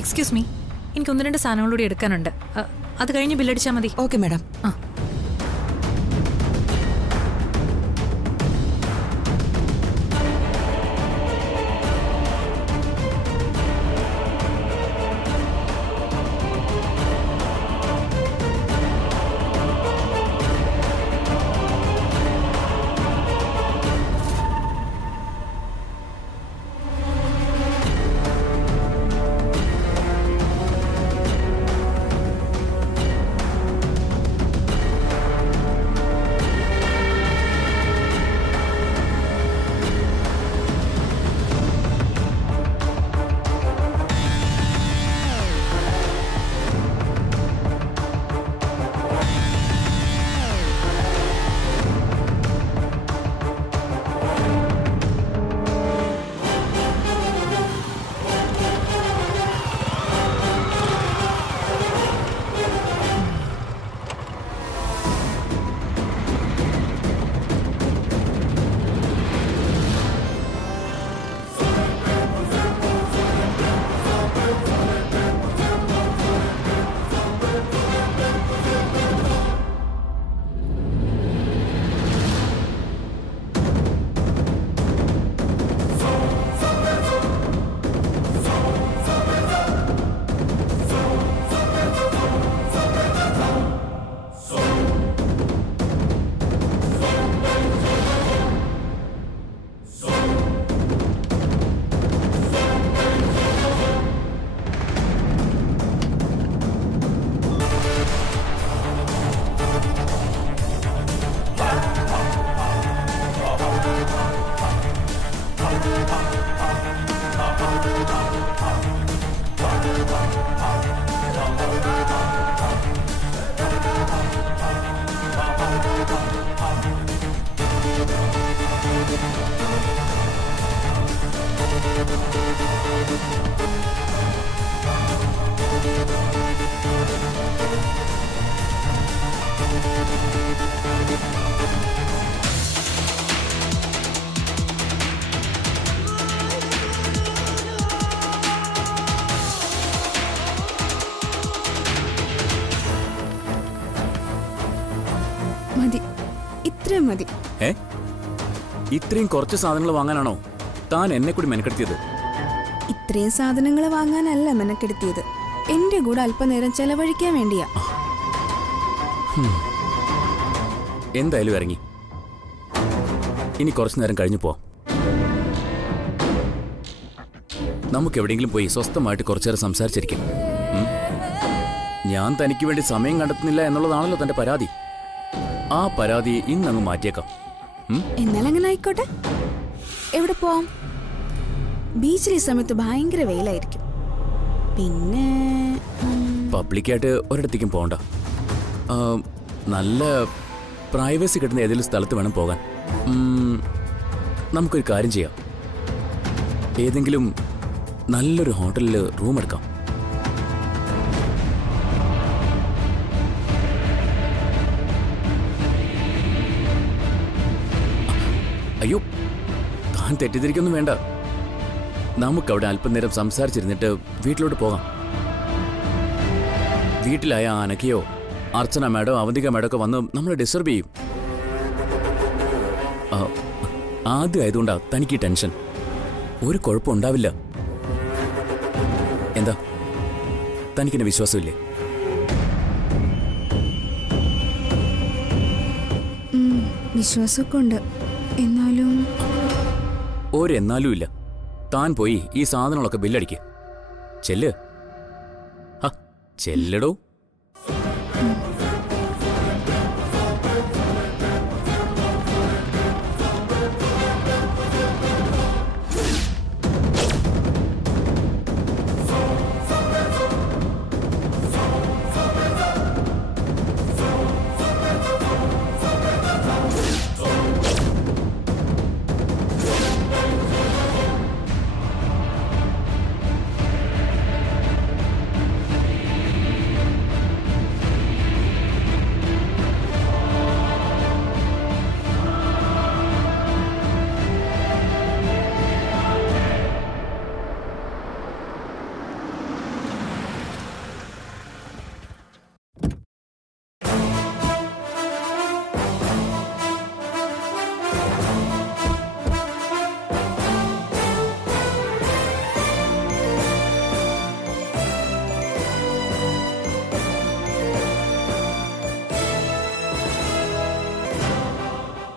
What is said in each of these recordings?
Excuse me, എനിക്ക് ഒന്ന് രണ്ട് സാധനങ്ങളൂടെ എടുക്കാനുണ്ട്. അത് കഴിഞ്ഞ് ബില്ലടിച്ചാൽ മതി. Okay madam. ആ. മതി, ഇത്രയും മതി. ഇത്രയും കുറച്ച് സാധനങ്ങൾ വാങ്ങാനാണോ താൻ എന്നെ കൂടി മെനക്കെടുത്തിയത്? ഇത്രയും സാധനങ്ങൾ വാങ്ങാനല്ല മെനക്കെടുത്തിയത്, എന്റെ കൂടെ അല്പനേരം ചെലവഴിക്കാൻ വേണ്ടിയാ. എന്തായാലും ഇറങ്ങി. ഇനി കുറച്ചു നേരം കഴിഞ്ഞു പോ. നമുക്ക് എവിടെയെങ്കിലും പോയി സ്വസ്ഥമായിട്ട് കുറച്ചേരം സംസാരിച്ചിരിക്കാം. ഞാൻ തനിക്ക് വേണ്ടി സമയം കണ്ടെത്തുന്നില്ല എന്നുള്ളതാണല്ലോ തന്റെ പരാതി. ആ പരാതി ഇന്നങ്ങ് മാറ്റിയേക്കാം. എന്നാൽ അങ്ങനെ ആയിക്കോട്ടെ. എവിടെ പോവാം? ബീച്ചിൽ ഈ സമയത്ത് ഭയങ്കര വെയിലായിരിക്കും. പിന്നെ പബ്ലിക്കായിട്ട് ഒരിടത്തേക്കും പോകണ്ട. നല്ല പ്രൈവസി കിട്ടുന്ന ഏതെങ്കിലും സ്ഥലത്ത് വേണം പോകാൻ. നമുക്കൊരു കാര്യം ചെയ്യാം. ഏതെങ്കിലും നല്ലൊരു ഹോട്ടലിൽ റൂം എടുക്കാം. അയ്യോ, താൻ തെറ്റിദ്ധരിക്കൊന്നും വേണ്ട. നമുക്കവിടെ അല്പനേരം സംസാരിച്ചിരുന്നിട്ട് വീട്ടിലോട്ട് പോകാം. വീട്ടിലായ അനക്കയോ അർച്ചന മാഡോ അവന്തിക മാഡോ ഒക്കെ വന്ന് നമ്മളെ ഡിസ്റ്റർബ് ചെയ്യും. ആദ്യം ആയതുകൊണ്ടാ തനിക്ക് ടെൻഷൻ. ഒരു കുഴപ്പം ഉണ്ടാവില്ല. എന്താ, തനിക്കെന്നെ വിശ്വാസമില്ലേ? വിശ്വാസമൊക്കെ ഉണ്ട്. എന്നാലും ഒരെന്നാലും ഇല്ല. താൻ പോയി ഈ സാധനങ്ങളൊക്കെ ബില്ലടിക്ക്. ചെല്ല്. ചെല്ലടോ.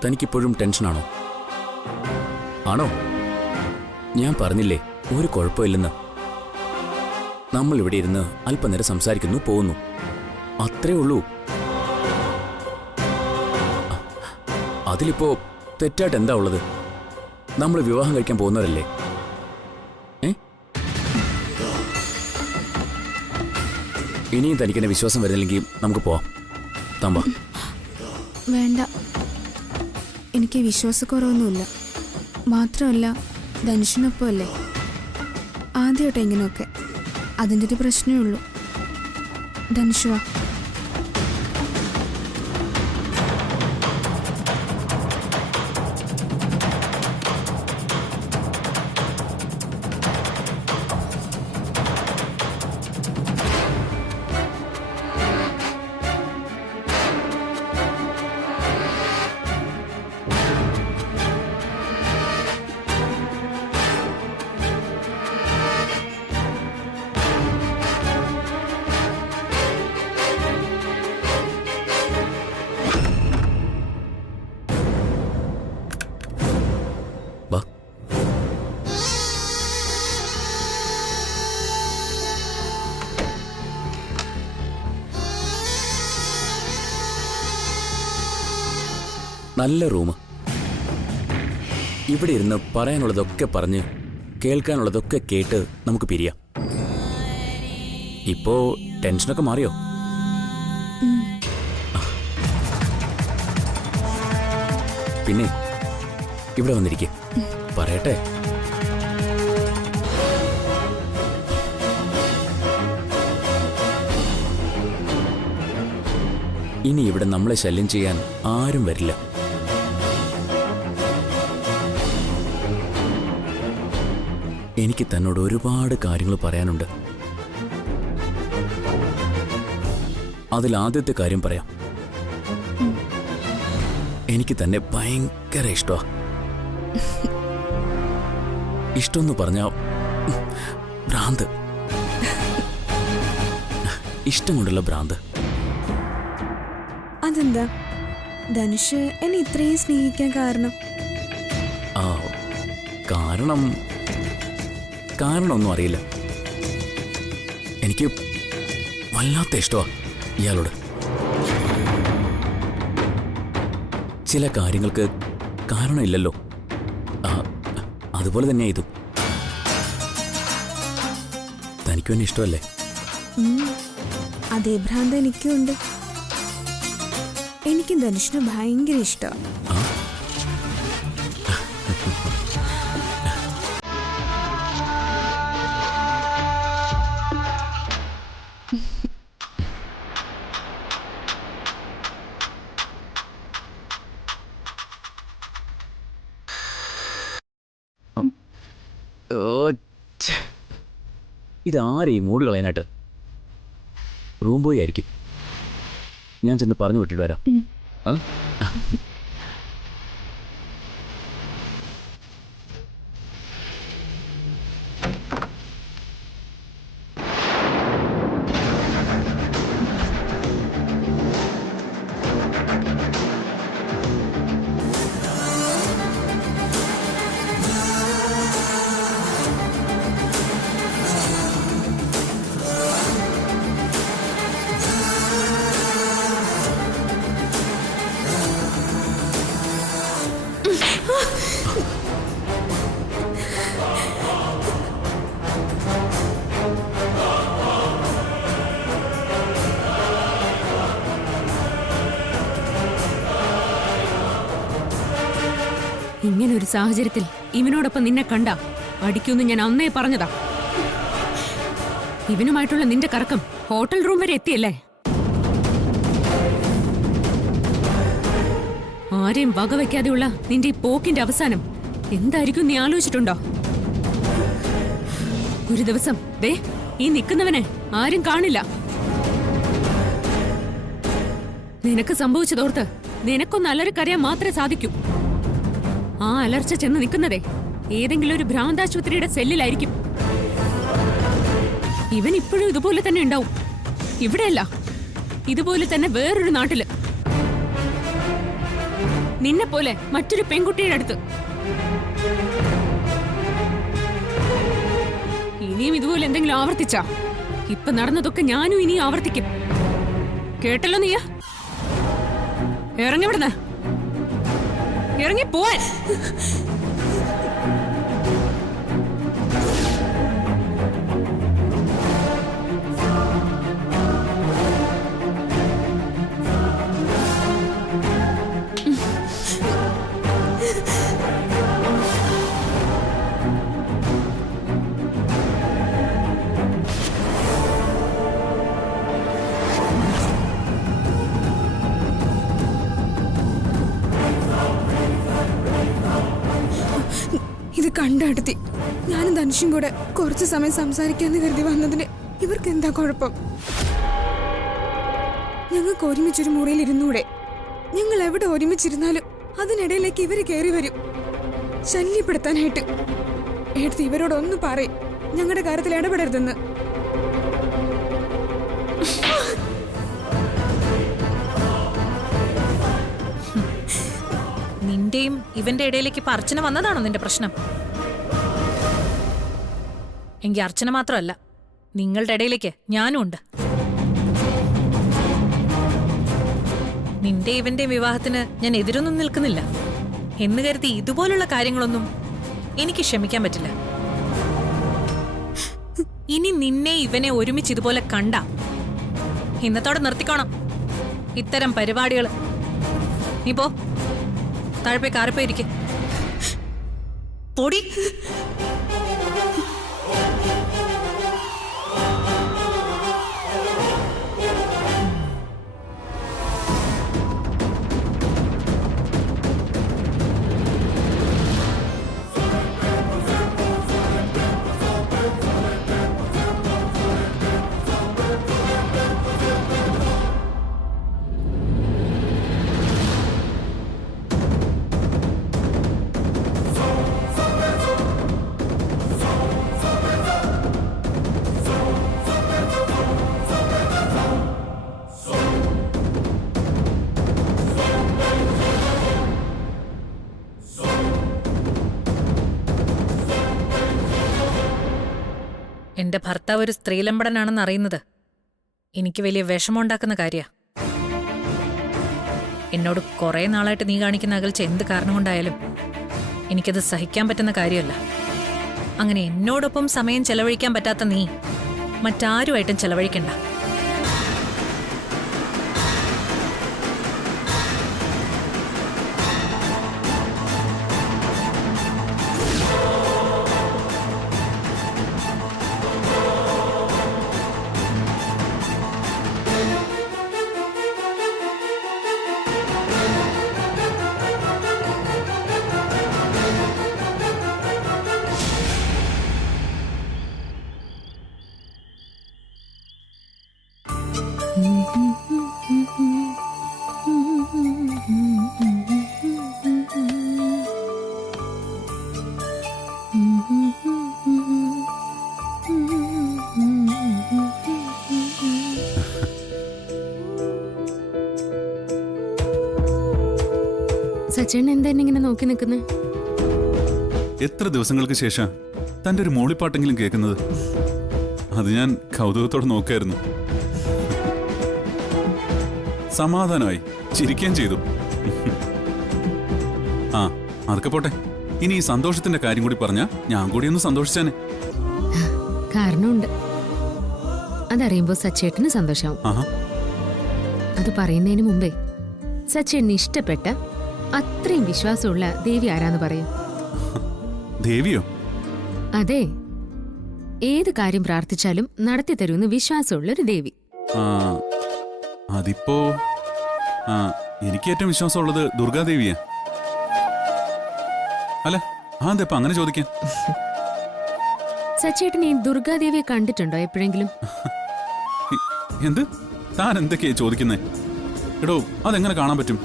തനിക്കിപ്പോഴും ടെൻഷനാണോ? ആണോ? ഞാൻ പറഞ്ഞില്ലേ ഒരു കുഴപ്പമില്ലെന്ന്. നമ്മൾ ഇവിടെ ഇരുന്ന് അല്പനേരം സംസാരിക്കുന്നു, പോകുന്നു, അത്രേ ഉള്ളൂ. അതിലിപ്പോ തെറ്റായിട്ട് എന്താ ഉള്ളത്? നമ്മൾ വിവാഹം കഴിക്കാൻ പോകുന്നവരല്ലേ? ഇനിയും തനിക്കെന്നെ വിശ്വാസം വരുന്നില്ലെങ്കിൽ നമുക്ക് പോവാം. തമ്പ വേണ്ട, എനിക്ക് വിശ്വാസക്കുറവൊന്നുമില്ല. മാത്രമല്ല ധനുഷിനൊപ്പമല്ലേ ആദ്യമായിട്ട് ഇങ്ങനെയൊക്കെ, അതിൻ്റെ ഒരു പ്രശ്നമേ ഉള്ളൂ. ധനുഷുവാ. നല്ല റൂം. ഇവിടെ ഇരുന്ന് പറയാനുള്ളതൊക്കെ പറഞ്ഞ് കേൾക്കാനുള്ളതൊക്കെ കേട്ട് നമുക്ക് പിരിയാം. ഇപ്പോ ടെൻഷനൊക്കെ മാറിയോ? പിന്നെ ഇവിടെ വന്നിരിക്കെ പറയട്ടെ. ഇനി ഇവിടെ നമ്മളെ ശല്യം ചെയ്യാൻ ആരും വരില്ല. എനിക്ക് തന്നോട് ഒരുപാട് കാര്യങ്ങൾ പറയാനുണ്ട്. അതിലാദ്യത്തെ കാര്യം പറയാം. എനിക്ക് തന്നെ ഭയങ്കര ഇഷ്ടമാണ്. ഇഷ്ടമെന്ന് പറഞ്ഞാ ഭ്രാന്ത്. ഇഷ്ടം കൊണ്ടുള്ള ഭ്രാന്ത്. അതെന്താ ധനുഷ് എന്നെ ഇത്രയും സ്നേഹിക്കാൻ കാരണം? ആ കാരണമൊന്നും അറിയില്ല. എനിക്ക് വല്ലാത്ത ഇഷ്ടമാണ് ഇയാളോട്. ചില കാര്യങ്ങൾക്ക് കാരണമില്ലല്ലോ. അതുപോലെ തന്നെയാ ഇതും. തനിക്കും എന്നെ ഇഷ്ടമല്ലേ? അതേ ഭ്രാന്ത് എനിക്കും ഉണ്ട്. എനിക്ക് ധനുഷിന് ഭയങ്കര ഇഷ്ടമാണ്. ഇതാരെയും മൂട് കളയാനായിട്ട്? റൂം പോയി ആയിരിക്കും. ഞാൻ ചെന്ന് പറഞ്ഞു വിട്ടിട്ട് വരാം. ഇങ്ങനൊരു സാഹചര്യത്തിൽ ഇവനോടൊപ്പം നിന്നെ കണ്ട അടിക്കുമെന്ന് ഞാൻ അന്നേ പറഞ്ഞതാ. ഇവനുമായിട്ടുള്ള നിന്റെ കറക്കം ഹോട്ടൽ റൂം വരെ എത്തിയല്ലേ? ആരെയും വകവയ്ക്കാതെയുള്ള നിന്റെ ഈ പോക്കിന്റെ അവസാനം എന്തായിരിക്കും നീ ആലോചിച്ചിട്ടുണ്ടോ? ഒരു ദിവസം ദേ ഈ നിൽക്കുന്നവനെ ആരും കാണില്ല. നിനക്ക് സംഭവിച്ചതോർത്ത് നിനക്കൊന്ന് അലറിക്കറിയാൻ മാത്രമേ സാധിക്കൂ. ആ അലർച്ച ചെന്ന് നിൽക്കുന്നതേ ഏതെങ്കിലും ഒരു ഭ്രാന്താശുപത്രിയുടെ സെല്ലിലായിരിക്കും. ഇവൻ ഇപ്പോഴും ഇതുപോലെ തന്നെ ഉണ്ടാവും. ഇവിടെയല്ല, ഇതുപോലെ തന്നെ വേറൊരു നാട്ടില്. നിന്നെ പോലെ മറ്റൊരു പെൺകുട്ടിയുടെ അടുത്ത്. ഇനിയും ഇതുപോലെ എന്തെങ്കിലും ആവർത്തിച്ചാ ഇപ്പൊ നടന്നതൊക്കെ ഞാനും ഇനിയും ആവർത്തിക്കും. കേട്ടല്ലോ നീയ? ഇറങ്ങി വിടുന്ന, ഇറങ്ങി പോവാൻ. ഇത് കണ്ടെടുത്തി. ഞാനും ധനുഷും കൂടെ കുറച്ചു സമയം സംസാരിക്കാന്ന് കരുതി വന്നതിന് ഇവർക്ക് എന്താ കുഴപ്പം? ഞങ്ങൾക്ക് ഒരുമിച്ചൊരു മുറിയിൽ ഇരുന്നൂടെ? ഞങ്ങൾ എവിടെ ഒരുമിച്ചിരുന്നാലും അതിനിടയിലേക്ക് ഇവര് കയറി വരും ശല്യപ്പെടുത്താനായിട്ട്. എടുത്ത് ഇവരോടൊന്ന് പറയും ഞങ്ങളുടെ കാര്യത്തിൽ ഇടപെടരുതെന്ന്. നിന്റെയും ഇവന്റെ ഇടയിലേക്ക് ഇപ്പൊ അർച്ചന വന്നതാണോ നിന്റെ പ്രശ്നം? എങ്കിൽ അർച്ചന മാത്രമല്ല, നിങ്ങളുടെ ഇടയിലേക്ക് ഞാനും ഉണ്ട്. നിന്റെ ഇവന്റെ വിവാഹത്തിന് ഞാൻ എതിരൊന്നും നിൽക്കുന്നില്ല എന്ന് കരുതി ഇതുപോലുള്ള കാര്യങ്ങളൊന്നും എനിക്ക് ക്ഷമിക്കാൻ പറ്റില്ല. ഇനി നിന്നെ ഇവനെ ഒരുമിച്ച് ഇതുപോലെ കണ്ട ഇന്നത്തോടെ നിർത്തിക്കോണം ഇത്തരം പരിപാടികൾ. നീ പോ, താഴെ കാറിപ്പോയിരിക്കെ. പൊടി. എന്റെ ഭർത്താവ് ഒരു സ്ത്രീലമ്പടനാണെന്ന് അറിയുന്നത് എനിക്ക് വലിയ വിഷമമുണ്ടാക്കുന്ന കാര്യ. എന്നോട് കുറെ നാളായിട്ട് നീ കാണിക്കുന്ന അകൽച്ച എന്ത് കാരണം കൊണ്ടായാലും എനിക്കത് സഹിക്കാൻ പറ്റുന്ന കാര്യമല്ല. അങ്ങനെ എന്നോടൊപ്പം സമയം ചെലവഴിക്കാൻ പറ്റാത്ത നീ മറ്റാരുമായിട്ടും ചെലവഴിക്കണ്ട. സച്ചേട്ടൻ എന്താ എന്നെ ഇങ്ങനെ നോക്കി നിൽക്കുന്നത്? എത്ര ദിവസങ്ങൾക്ക് ശേഷം തന്റെ ഒരു മൂളിപ്പാട്ടെങ്കിലും കേൾക്കുന്നത്. അത് ഞാൻ കൗതുകത്തോടെ നോക്കായിരുന്നു. സമാധാനമായി, ചിരിക്കുകയും ചെയ്തു. ആ, അതൊക്കെ പോട്ടെ. ഇനി ഈ സന്തോഷത്തിന്റെ കാര്യം കൂടി പറഞ്ഞാ ഞാൻ കൂടി ഒന്ന് സന്തോഷിച്ചാനെ. കാരണമുണ്ട്. അതറിയുമ്പോ സച്ചേട്ടന് സന്തോഷാവും. ആഹാ, അത് പറയുന്നതിന് മുമ്പേ സച്ചേട്ടന് ഇഷ്ടപ്പെട്ട അത്രയും വിശ്വാസമുള്ള ദേവി ആരാന്ന് പറയും. ദേവിയോ? അതെ, ഏത് കാര്യം പ്രാർത്ഥിച്ചാലും നടത്തി തരുമെന്ന് വിശ്വാസമുള്ളൊരു ദേവി. ആ, അതിപ്പോ എനിക്ക് ഏറ്റവും വിശ്വാസമുള്ളത് ദുർഗാദേവിയാ. അല്ല, അതെപ്പോ അങ്ങനെ ചോദിക്കാൻ? സച്ചേട്ടൻ ഈ ദുർഗാദേവിയെ കണ്ടിട്ടുണ്ടോ എപ്പോഴെങ്കിലും? എന്ത്? താൻ എന്തൊക്കെയാ ചോദിക്കുന്നേ? എടോ, അതെങ്ങനെ കാണാൻ പറ്റും?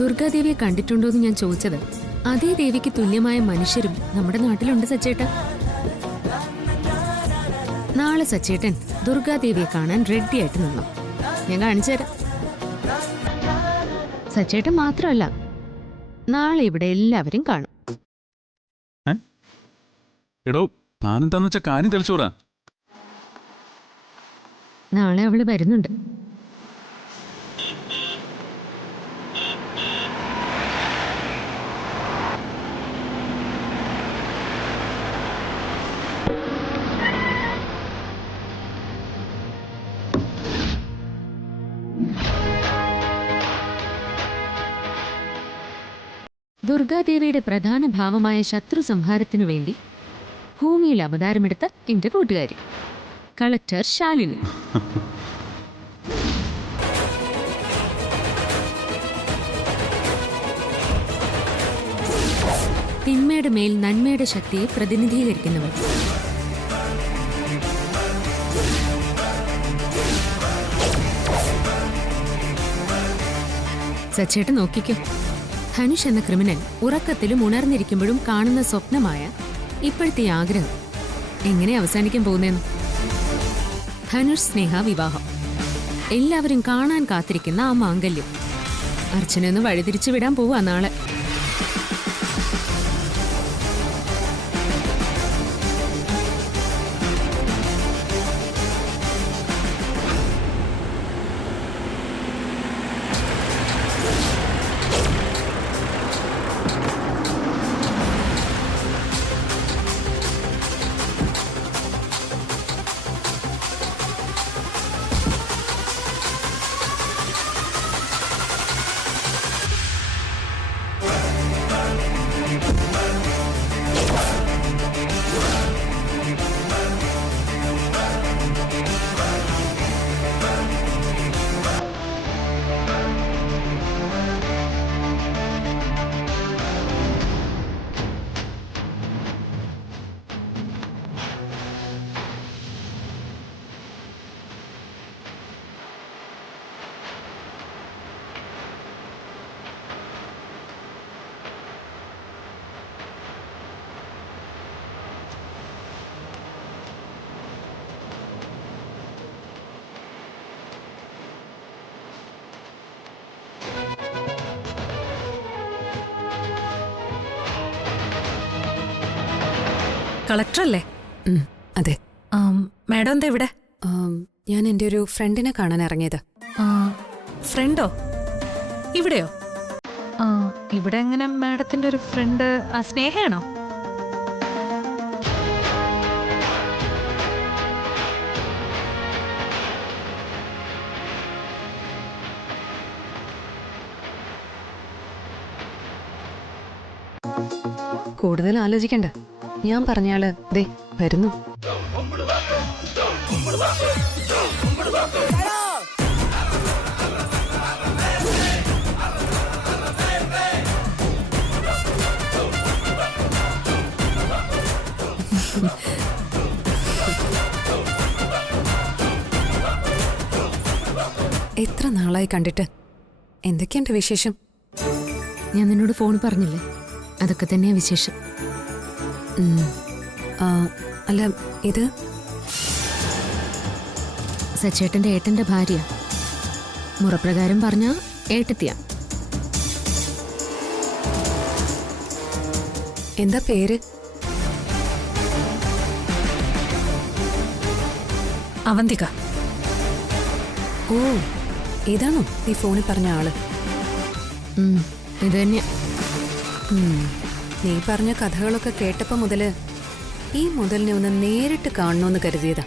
ദുർഗാദേവിയെ കണ്ടിട്ടുണ്ടോന്ന് ഞാൻ ചോദിച്ചത്. അതേ ദേവിക്ക് തുല്യമായ മനുഷ്യരും നമ്മുടെ നാട്ടിലുണ്ട് സച്ചേട്ട. നാളെ സച്ചേട്ടൻ ദുർഗാദേവിയെ കാണാൻ റെഡിയായിട്ട് നിന്നു. ഞാൻ കാണിച്ചു തരാം. സച്ചേട്ടൻ മാത്രമല്ല, നാളെ ഇവിടെ എല്ലാവരും കാണും. എടോ, താനെന്താന്ന് വെച്ചാ കാര്യം തെളിച്ചോടാ. നാളെ അവള് വരുന്നുണ്ട്. ദുർഗാദേവിയുടെ പ്രധാന ഭാവമായ ശത്രു സംഹാരത്തിനു വേണ്ടി ഭൂമിയിൽ അവതാരമെടുത്ത എന്റെ കൂട്ടുകാരി കളക്ടർ ശാലിനി. തിന്മയുടെ മേൽ നന്മയുടെ ശക്തിയെ പ്രതിനിധീകരിക്കുന്നവർ. സച്ചേട്ടൻ നോക്കിക്കും. ധനുഷ് എന്ന ക്രിമിനൽ ഉറക്കത്തിലും ഉണർന്നിരിക്കുമ്പോഴും കാണുന്ന സ്വപ്നമായ ഇപ്പോഴത്തെ ആഗ്രഹം എങ്ങനെ അവസാനിക്കാൻ പോകുന്നതെന്ന്. ധനുഷ് സ്നേഹ വിവാഹം, എല്ലാവരും കാണാൻ കാത്തിരിക്കുന്ന ആ മാംഗല്യം. അർച്ചനയൊന്ന് വഴിതിരിച്ചു വിടാൻ പോവാ നാളെ. കളക്ടറല്ലേ? അതെ. മാഡം എന്താ ഇവിടെ? ഞാൻ എൻ്റെ ഒരു ഫ്രണ്ടിനെ കാണാൻ ഇറങ്ങിയത്. ഫ്രണ്ടോ? ഇവിടെയോ? ഇവിടെ എങ്ങനെ മാഡത്തിന്റെ ഒരു ഫ്രണ്ട് സ്നേഹയാണോ? കൂടുതൽ ആലോചിക്കണ്ട, ഞാൻ പറഞ്ഞാള് ദേ വരുന്നു. എത്ര നാളായി കണ്ടിട്ട്. എന്തൊക്കെയുണ്ട് വിശേഷം? ഞാൻ നിന്നോട് ഫോൺ പറഞ്ഞില്ലേ, അതൊക്കെ തന്നെയാ വിശേഷം. അല്ല, ഇത് സച്ചേട്ടന്റെ ഏട്ടന്റെ ഭാര്യ. മുറപ്രകാരം പറഞ്ഞ ഏട്ടത്തിയ. എന്താ പേര്? അവന്തിക. ഓ, ഇതാണോ ഈ ഫോണിൽ പറഞ്ഞ ആള്? ഇത് തന്നെയാ. നീ പറഞ്ഞ കഥകളൊക്കെ കേട്ടപ്പോ മുതല് ഈ മുതലിനെ ഒന്ന് നേരിട്ട് കാണണമെന്ന് കരുതിയതാ.